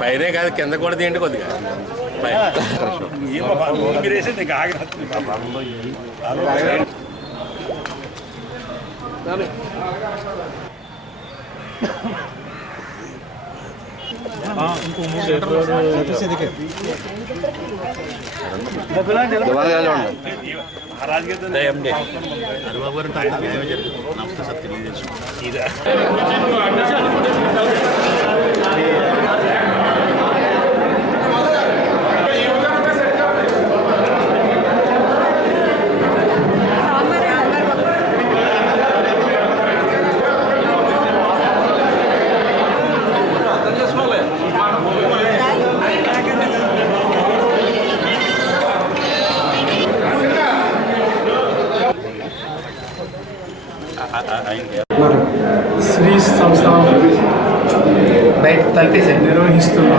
పైనే కాదు కింద కూడా తీయండి కొద్దిగా శ్రీ సంస్థ నిర్వహిస్తున్న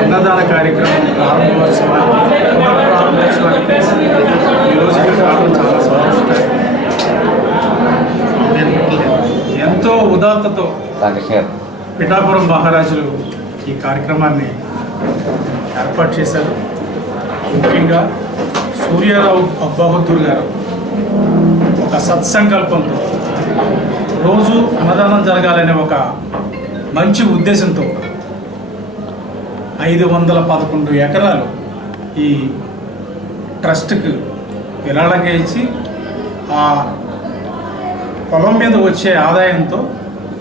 అన్నదాన కార్యక్రమం ప్రారంభోత్సవానికి ఈరోజు రావడం చాలా సంతోషకరం. ఎంతో ఉదాత్తతో పిఠాపురం మహారాజులు ఈ కార్యక్రమాన్ని ఏర్పాటు చేశారు. ముఖ్యంగా సూర్యారావు బహదూర్ గారు ఒక సత్సంకల్పంతో రోజు అన్నదానం జరగాలనే ఒక మంచి ఉద్దేశంతో 511 ఎకరాలు ఈ ట్రస్ట్కి విరాళంగా ఇచ్చి ఆ పొలం మీద వచ్చే ఆదాయంతో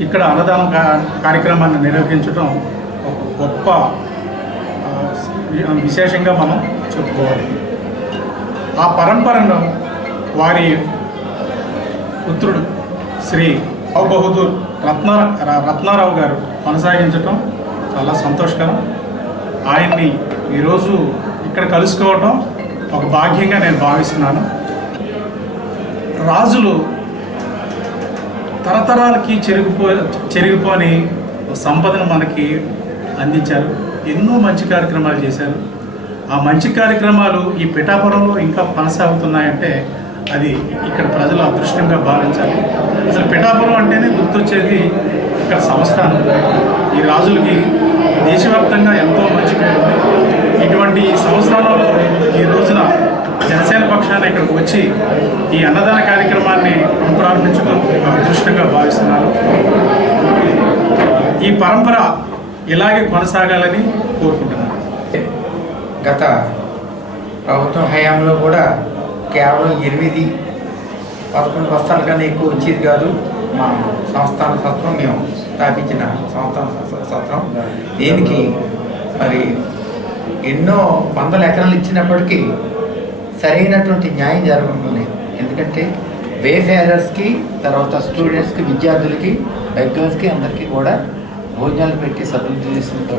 ఇక్కడ అన్నదానం కార్యక్రమాన్ని నిర్వహించడం ఒక గొప్ప విశేషంగా మనం చెప్పుకోవాలి. ఆ పరంపరను వారి పుత్రుడు శ్రీ రావు బహదూర్ రత్నారావు గారు కొనసాగించటం చాలా సంతోషకరం. ఆయన్ని ఈరోజు ఇక్కడ కలుసుకోవడం ఒక భాగ్యంగా నేను భావిస్తున్నాను. రాజులు తరతరాలకి చెరిగిపోని సంపదను మనకి అందించారు. ఎన్నో మంచి కార్యక్రమాలు చేశారు. ఆ మంచి కార్యక్రమాలు ఈ పిఠాపురంలో ఇంకా కొనసాగుతున్నాయంటే అది ఇక్కడ ప్రజలు అదృష్టంగా భావించాలి. అసలు పిఠాపురం అంటేనే గుర్తొచ్చేది ఇక్కడ సంస్థానం. ఈ రాజులకి దేశవ్యాప్తంగా ఎంతో మంచి పేరు ఉంది. ఇటువంటి సంస్థానంలో ఈ రోజున జనసేన పక్షాన్ని ఇక్కడికి వచ్చి ఈ అన్నదాన కార్యక్రమాన్ని ప్రారంభించడం అదృష్టంగా భావిస్తున్నాను. ఈ పరంపర ఇలాగే కొనసాగాలని కోరుకుంటున్నాను. గత ప్రభుత్వం హయాంలో కూడా కేవలం 8-11 బస్తాల కన్నా ఎక్కువ వచ్చేది కాదు. మా సంస్థాన సత్రం మేము స్థాపించిన సంస్థాన సత్రం దీనికి మరి ఎన్నో వందల ఎకరాలు ఇచ్చినప్పటికీ సరైనటువంటి న్యాయం జరగలేదు. ఎందుకంటే వేఫేరర్స్కి, తర్వాత స్టూడెంట్స్కి, విద్యార్థులకి, బెగ్గర్స్కి అందరికీ కూడా భోజనాలు పెట్టి సదుద్దేశంతో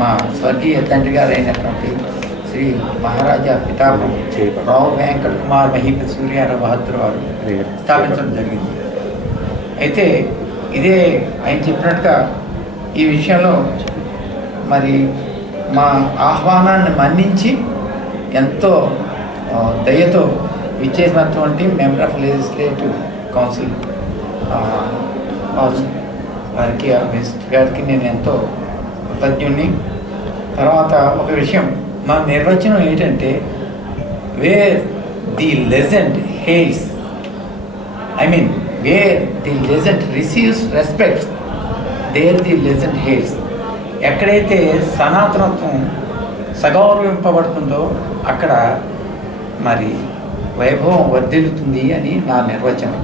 మా స్వర్గీయ తండ్రి గారు అయినటువంటి శ్రీ మహారాజా పిఠాపురం రావు వెంకట కుమార్ మహీపతి సూర్యారావు బహదూర్ వారు స్థాపించడం జరిగింది. అయితే ఇదే ఆయన చెప్పినట్టుగా ఈ విషయంలో మరి మా ఆహ్వానాన్ని మన్నించి ఎంతో దయతో విచ్చేసినటువంటి మెంబర్ ఆఫ్ లెజిస్లేటివ్ కౌన్సిల్ వారికి గారికి నేను ఎంతో కృతజ్ఞుణ్ణి. తర్వాత ఒక విషయం, మా నిర్వచనం ఏంటంటే where the legend hails, where the legend receives respect, there the legend hails. ఎక్కడైతే సనాతనత్వం సగౌరవింపబడుతుందో అక్కడ మరి వైభవం వర్ధిల్లుతుంది అని నా నిర్వచనం.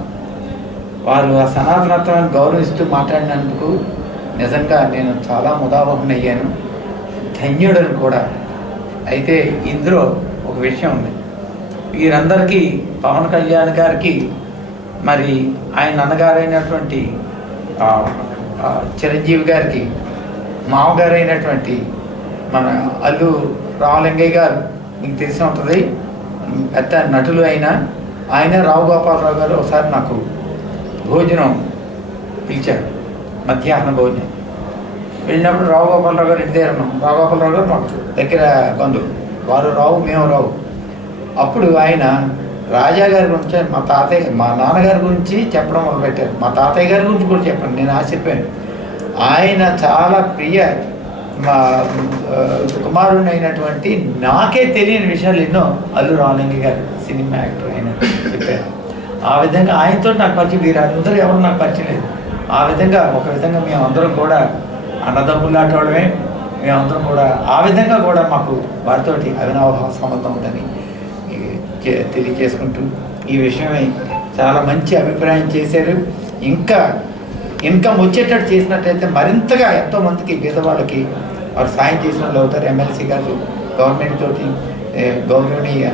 వారు ఆ సనాతనత్వాన్ని గౌరవిస్తూ మాట్లాడినందుకు నిజంగా నేను చాలా ముదావహునయ్యాను, ధన్యుడను కూడా. అయితే ఇందులో ఒక విషయం ఉంది. వీరందరికీ పవన్ కళ్యాణ్ గారికి మరి ఆయన అన్నగారైనటువంటి చిరంజీవి గారికి మామగారైనటువంటి మన అల్లు రామలింగయ్య గారు మీకు తెలిసి ఉంటుంది, పెద్ద నటులు అయినా ఆయన రావు గోపాలరావు గారు ఒకసారి నాకు భోజనం పిలిచారు, మధ్యాహ్న భోజనం. వెళ్ళినప్పుడు రావు గోపాలరావు గారు ఇంటి దగ్గర ఉన్నాం. రావు గోపాలరావు గారు మాకు దగ్గర బంధువు, వారు రావు మేము రావు. అప్పుడు ఆయన రాజా గారి గురించి మా నాన్నగారి గురించి చెప్పడం మొదలుపెట్టారు. మా తాతయ్య గారి గురించి కూడా చెప్పండి, నేను ఆశ్చర్యపోయాను. ఆయన చాలా ప్రియ మా కుమారుడు అయినటువంటి నాకే తెలియని విషయాలు ఎన్నో అల్లు రామలింగయ్య గారు సినిమా యాక్టర్ అయిన చెప్పారు. ఆ విధంగా ఆయనతో నాకు పరిచయం, వీరందరూ ఎవరు నాకు పరిచయం లేదు. ఆ విధంగా ఒక విధంగా మేమందరం కూడా అన్నదమ్ములాటోడమే, మేమందరం కూడా ఆ విధంగా కూడా మాకు వారితోటి అవినాభావ సంబంధం ఉందని తెలియజేసుకుంటూ ఈ విషయమై చాలా మంచి అభిప్రాయం చేశారు. ఇంకా వచ్చేటట్టు చేసినట్లయితే మరింతగా ఎంతోమందికి పేదవాళ్ళకి వారు సాయం చేసిన వాళ్ళు అవుతారు. ఎమ్మెల్సీ గారు గవర్నమెంట్ తోటి గౌరవనీయ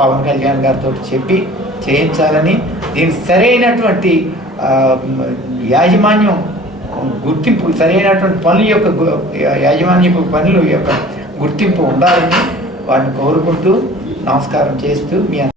పవన్ కళ్యాణ్ గారితో చెప్పి చేయించాలని, దీనికి సరైనటువంటి యాజమాన్యం గుర్తింపు, సరైనటువంటి పనుల యొక్క యాజమాన్యపు పనుల యొక్క గుర్తింపు ఉండాలని వారిని కోరుకుంటూ నమస్కారం చేస్తూ మీ